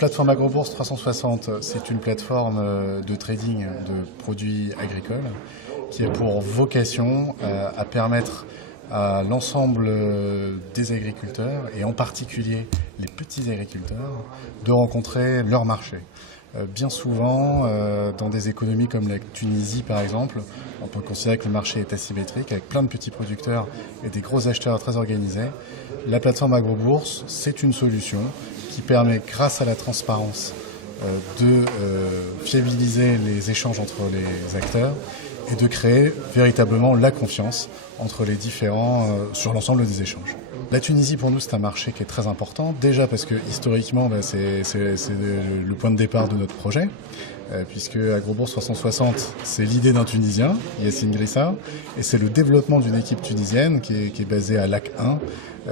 plateforme AgroBourse 360, c'est une plateforme de trading de produits agricoles qui a pour vocation à permettre à l'ensemble des agriculteurs, et en particulier les petits agriculteurs, de rencontrer leur marché. Bien souvent, dans des économies comme la Tunisie par exemple, on peut considérer que le marché est asymétrique avec plein de petits producteurs et des gros acheteurs très organisés. La plateforme AgroBourse, c'est une solution qui permet, grâce à la transparence, de fiabiliser les échanges entre les acteurs et de créer véritablement la confiance entre les différents sur l'ensemble des échanges. La Tunisie, pour nous, c'est un marché qui est très important. Déjà parce que historiquement, c'est le point de départ de notre projet, puisque AgroBourse 360, c'est l'idée d'un Tunisien, Yassine Grissa, et c'est le développement d'une équipe tunisienne qui est basée à Lac 1.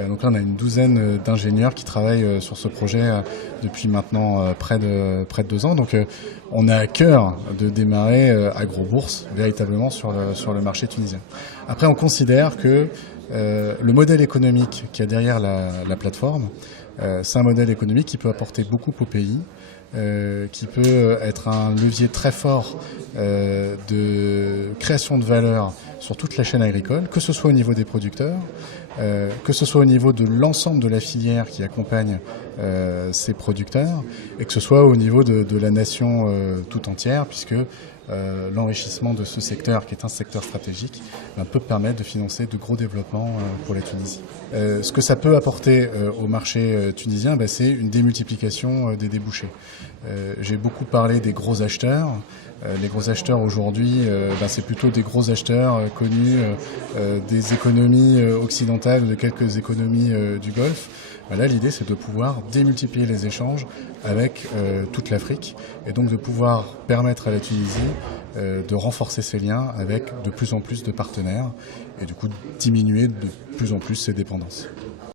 Donc là, on a une douzaine d'ingénieurs qui travaillent sur ce projet depuis maintenant près de 2 ans. Donc on a à cœur de démarrer AgroBourse véritablement sur le marché tunisien. Après, on considère que le modèle économique qu'il y a derrière la plateforme, c'est un modèle économique qui peut apporter beaucoup au pays, qui peut être un levier très fort de création de valeur sur toute la chaîne agricole, que ce soit au niveau des producteurs, que ce soit au niveau de l'ensemble de la filière qui accompagne ces producteurs, et que ce soit au niveau de la nation tout entière, puisque l'enrichissement de ce secteur, qui est un secteur stratégique, peut permettre de financer de gros développements pour la Tunisie. Ce que ça peut apporter au marché tunisien, c'est une démultiplication des débouchés. J'ai beaucoup parlé des gros acheteurs. Les gros acheteurs aujourd'hui, c'est plutôt des gros acheteurs connus des économies occidentales, de quelques économies du Golfe. Là, l'idée, c'est de pouvoir démultiplier les échanges avec toute l'Afrique, et donc de pouvoir permettre à la Tunisie de renforcer ses liens avec de plus en plus de partenaires, et du coup diminuer de plus en plus ses dépendances.